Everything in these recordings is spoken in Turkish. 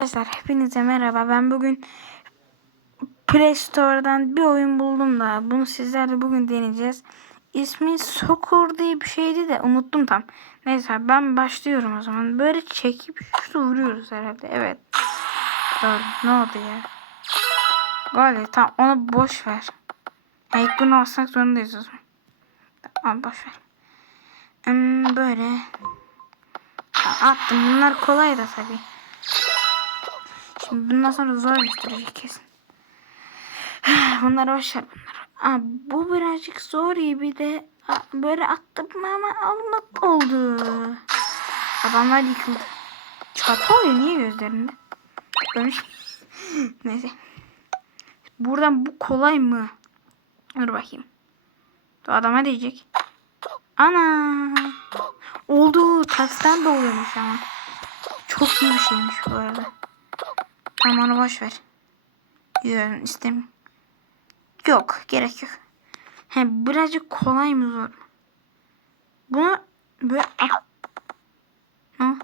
Arkadaşlar hepinize merhaba. Ben bugün Play Store'dan bir oyun buldum da bunu sizlerle bugün deneyeceğiz. İsmi Soccer diye bir şeydi de unuttum tam. Neyse ben başlıyorum o zaman. Böyle çekip şurada vuruyoruz herhalde. Evet. Doğru. Ne oldu ya? Gol tamam onu boş ver. Ya ilk bunu alsak zorundayız o zaman. Tamam boş ver. Hmm, böyle. Attım. Bunlar kolay da tabii. Şimdi bundan sonra zor gösterecek kesin. Bunları başlar bunlar. Aa, bu birazcık zor gibi de aa, böyle attım ama almak oldu. Adamlar yıkıldı. Çarpı oluyor niye gözlerinde? Ölmüş. Neyse. Buradan bu kolay mı? Dur bakayım. Dur adama diyecek. Ana. Oldu. Tersten de oluyormuş ama. Çok iyi bir şeymiş bu arada. Tamam onu boş ver. Yok istemiyorum. Yok gerek yok. He birazcık kolay mı zor mu? Bunu böyle. Ne?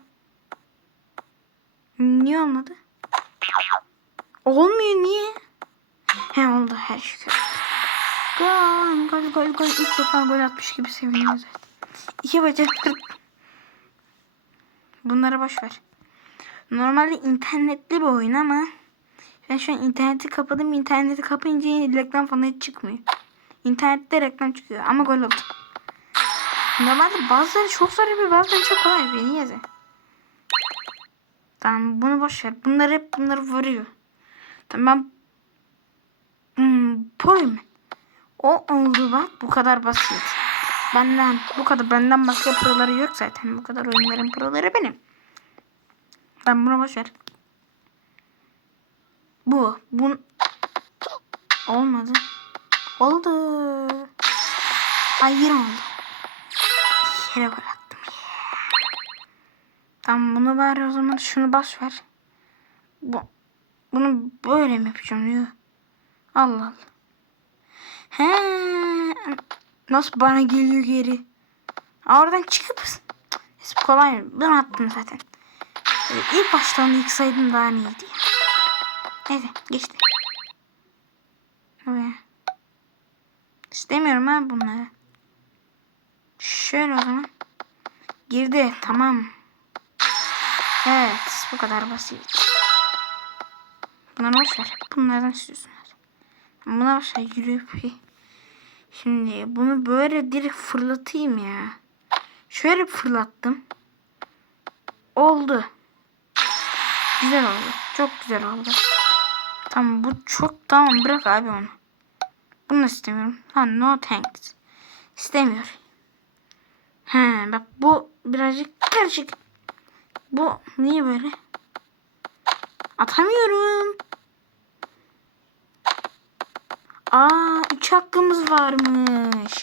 Niye olmadı? Olmuyor niye? He oldu her şükür. Gol gol gol gol. İlk defa gol atmış gibi seviniyor zaten. İki bacak. Bunları boş ver. Normalde internetli bir oyun ama ben şu an interneti kapadım. İnterneti kapayınca reklam falan hiç çıkmıyor. İnternette reklam çıkıyor ama gol oldu. Normalde bazıları çok zor yapıyor bazıları çok kolay yapıyor. Niyeyse. Tamam bunu boş ver. Bunlar hep bunları vuruyor. Tamam. Hmm, Poyum. O oldu bak bu kadar basit. Benden bu kadar benden başka proları yok zaten. Bu kadar oyunların proları benim. Ben bunu boş ver. Bu. Bu. Olmadı. Oldu. Hayır oldu. Yere bıraktım. Tamam bunu bari o zaman şunu bas ver. Bu. Bunu böyle mi yapacağım diyor. Allah Allah. He. Nasıl bana geliyor geri? Oradan çıkıp. Kolay mı? Bunu attım zaten. Ee, İlk başta onu yıksaydım daha iyiydi. Neyse geçti. Oraya. İstemiyorum ha bunları. Şöyle o zaman. Girdi tamam. Evet bu kadar basit. Bunları boş ver. Bunlardan istiyorsunuz. Buna boş ver yürüyüp. Şimdi bunu böyle direkt fırlatayım ya. Şöyle fırlattım. Oldu. Güzel oldu. Çok güzel oldu. Tamam bu çok tamam bırak abi onu. Bunu da istemiyorum. Ha no thanks. İstemiyor. He bak bu birazcık karışık. Bu niye böyle? Atamıyorum. Aa üç hakkımız varmış.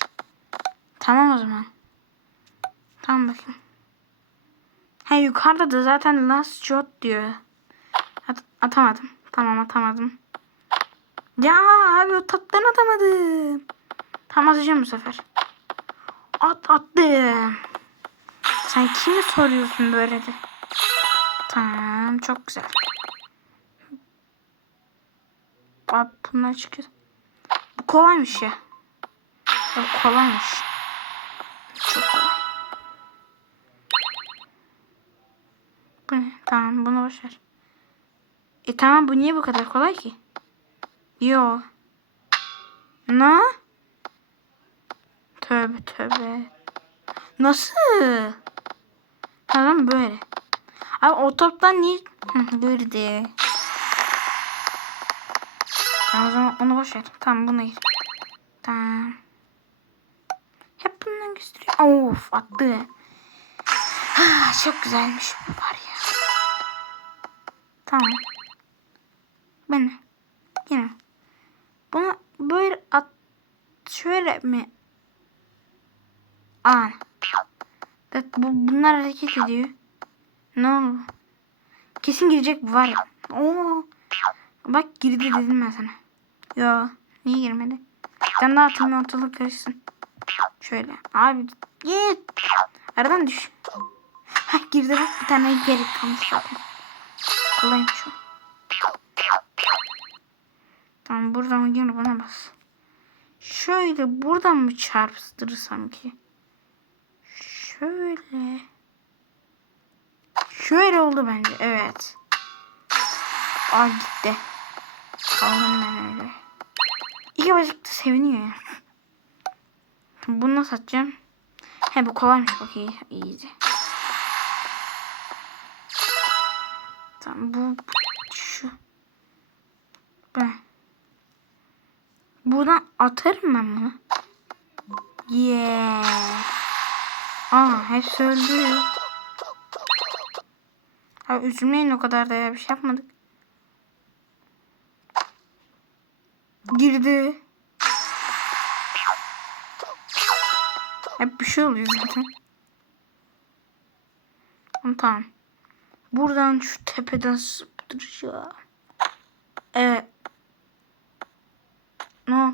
Tamam o zaman. Tamam bakayım. Ha yukarıda da zaten last shot diyor. At atamadım. Tamam atamadım. Ya abi o tattan atamadım. Tam atacağım bu sefer. At attım. Sen kimi soruyorsun böyle de? Tamam çok güzel. Bak bunlar çıkıyor. Bu kolaymış ya. Bu kolaymış. Çok kolay. Bu? Tamam bunu boş ver. E tamam bu niye bu kadar kolay ki? Yo. Ne? Tövbe tövbe. Nasıl? Tamam böyle. Abi o toptan niye? Hı, girdi. Tamam o zaman onu boş ver. Tamam bunu gir. Tamam. Hep bundan gösteriyor. Of attı. Ha, çok güzelmiş bu var. Tamam. Ben yine bunu böyle at şöyle mi? Aa. Evet, bu, bunlar hareket ediyor. Ne oldu? Kesin girecek bu var ya. Oo. Bak girdi dedim ben sana. Yo. Niye girmedi? Tane daha atayım ortalık karışsın. Şöyle. Abi git. Aradan düş. Hah girdi bak bir tane gerek kalmış zaten. Kolaymış şu. Tamam buradan gel bana bas. Şöyle buradan mı çarptırırsam ki? Şöyle. Şöyle oldu bence. Evet. Aa gitti. Kaldım ben öyle. İki bacak seviniyor ya. Bunu nasıl atacağım? He bu kolaymış bak iyi. Tamam bu, şu. Ben. Buradan atarım ben bunu. Yeah. Aa hepsi öldü. Abi üzülmeyin o kadar da ya bir şey yapmadık. Girdi. Hep bir şey oluyor zaten. Tamam. Buradan şu tepeden sıptıracağım. Evet. No.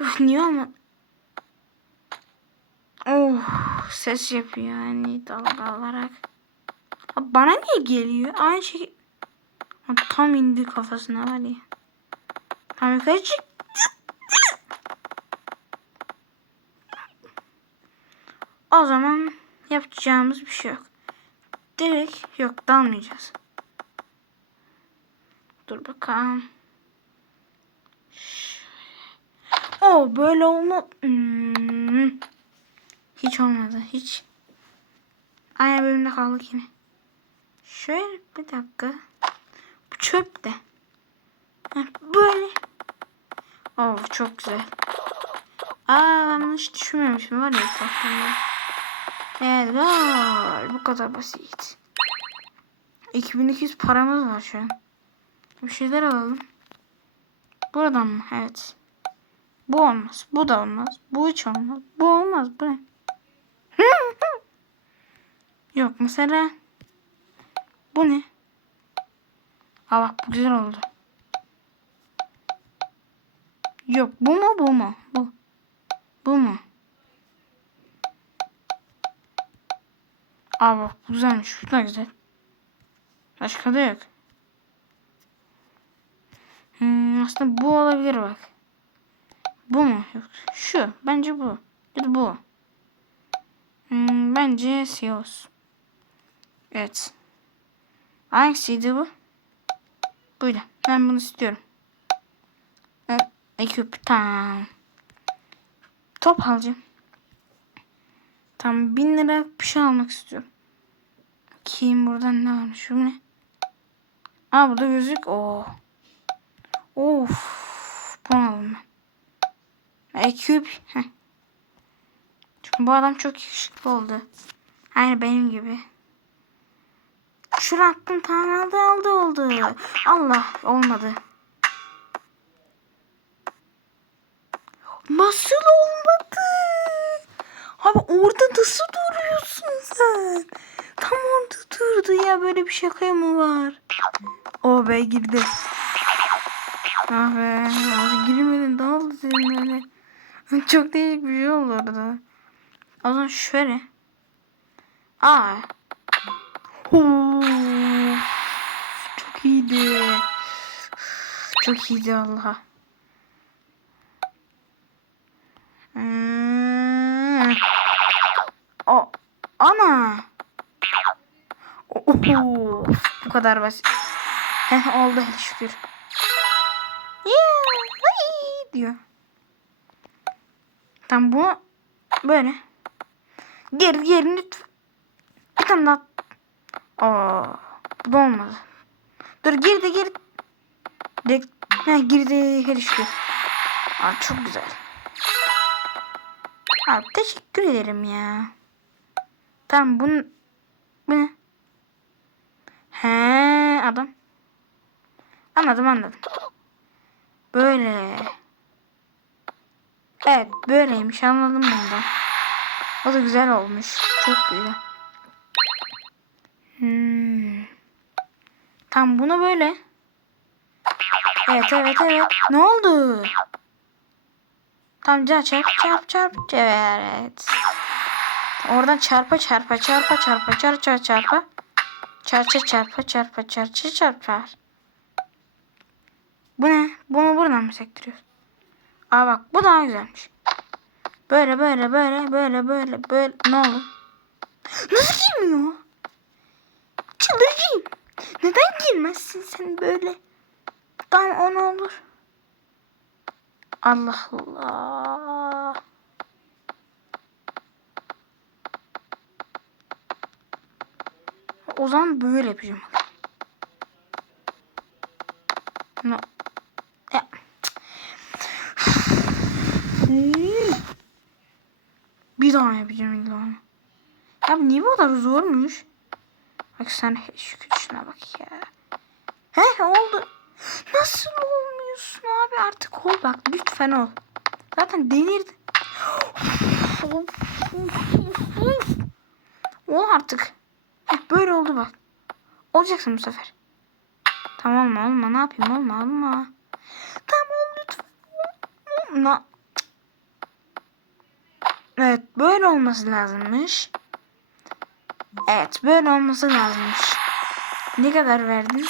Üf, niye ama? Oh, ses yapıyor yani dalga olarak. Ha, Bana niye geliyor? Aynı şey. Tam indi kafasına var ya. Tam O zaman yapacağımız bir şey yok. Direkt yok dalmayacağız. Dur bakalım. O böyle olma. Hmm. Hiç olmadı. Hiç. Aynı bölümde kaldık yine. Şöyle bir dakika. Bu çöp de. Böyle. Oh çok güzel. Aa ben hiç düşünmemişim var ya kafamda. Gol. Bu kadar basit. 2200 paramız var şu an. Bir şeyler alalım. Buradan mı? Evet. Bu olmaz. Bu da olmaz. Bu hiç olmaz. Bu olmaz. Bu ne? Yok mesela. Bu ne? Aa bak bu güzel oldu. Yok bu mu bu mu? Bu. Bu mu? Aa bak güzelmiş. Bu da güzel. Başka da yok. Hmm, aslında bu olabilir bak. Bu mu? Yok. Şu. Bence bu. Ya da bu. Hmm, bence siyah. Evet. Hangisiydi bu? Buydu. Ben bunu istiyorum. Ekip. Tamam. Top alacağım. Tam bin lira bir şey almak istiyorum. Kim buradan ne varmış? Şu ne? Aa burada gözlük. Oo. Of. Bunu alalım ben. Heh. Çünkü bu adam çok yakışıklı oldu. Aynı benim gibi. Şunu attım tamam aldı aldı oldu. Allah olmadı. Nasıl olmadı? Abi orada nasıl duruyorsun sen? Tam orada durdu ya böyle bir şaka mı var? O be girdi. Ah be az girmedin ne oldu senin öyle? Çok değişik bir şey oldu orada. O zaman şöyle. Aa. Oo. Çok iyiydi. Çok iyiydi Allah. Hmm. O ana. Oho. Bu kadar basit. Heh, oldu hele şükür. Yeah, diyor. Tam bu böyle. Geri geri lütfen. Bir tane daha. Aa, bu da olmadı. Dur girdi gir. De Heh, girdi hele şükür. Aa, çok güzel. Abi teşekkür ederim ya. Tamam bunun bu ne? He adam. Anladım anladım. Böyle. Evet böyleymiş anladım bundan. O da güzel olmuş. Çok güzel. Hmm. Tam bunu böyle. Evet evet evet. Ne oldu? Tam çarp çarp çarp. Evet. Oradan çarpa çarpa çarpa çarpa çarpa çarpa çarpa çarpa çarpa çarça çarpa. Bu ne? Bunu buradan mı sektiriyoruz? Aa bak bu daha güzelmiş. Böyle böyle böyle böyle böyle böyle ne olur? Nasıl girmiyor? Çıldırayım. Neden girmezsin sen böyle? Tamam o ne olur? Allah Allah. O zaman böyle yapacağım. No. Ya. Bir daha yapacağım illa. Ya niye bu kadar zormuş? Bak sen şu şuna bak ya. He oldu. Nasıl olmuyorsun abi artık ol bak lütfen ol. Zaten delirdi. ol artık. Böyle oldu bak. Olacaksın bu sefer. Tamam olma olma ne yapayım olma olma. Tamam lütfen. Olma. Evet böyle olması lazımmış. Evet böyle olması lazımmış. Ne kadar verdin?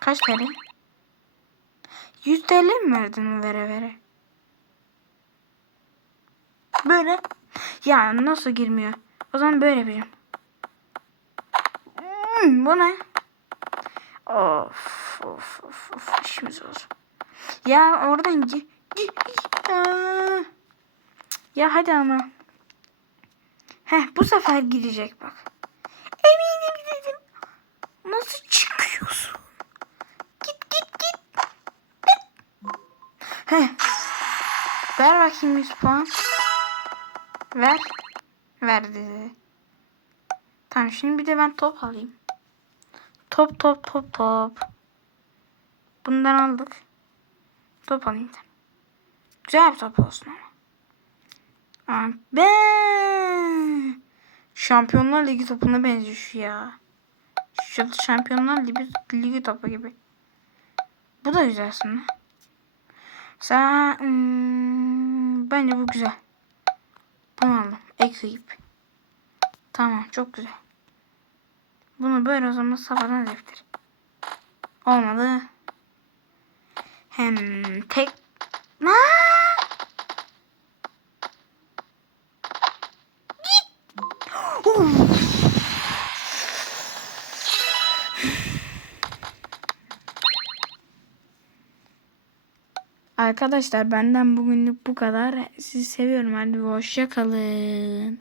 Kaç TL? 100 TL mi verdin vere vere? Böyle. Ya nasıl girmiyor? O zaman böyle yapacağım. Hmm, bu ne? Of of of of işimiz zor. Ya oradan gi gi. Ya hadi ama. Heh bu sefer gidecek bak. Eminim dedim. Nasıl çıkıyorsun? Git git git. Heh. Ver bakayım 100 puan. Ver. Verdi. Tamam şimdi bir de ben top alayım. Top top top top. Bundan aldık. Top alayım. Güzel bir top olsun ama. Ben Şampiyonlar Ligi topuna benziyor şu ya. Şu Şampiyonlar Ligi, Ligi topu gibi. Bu da güzel aslında. Sen hmm, bence bu güzel. Bunu aldım. Ekleyip. Tamam çok güzel. Bunu böyle o zaman safadan defter. Olmadı. Hem tek... Aa! Arkadaşlar benden bugünlük bu kadar. Sizi seviyorum. Hadi hoşça kalın.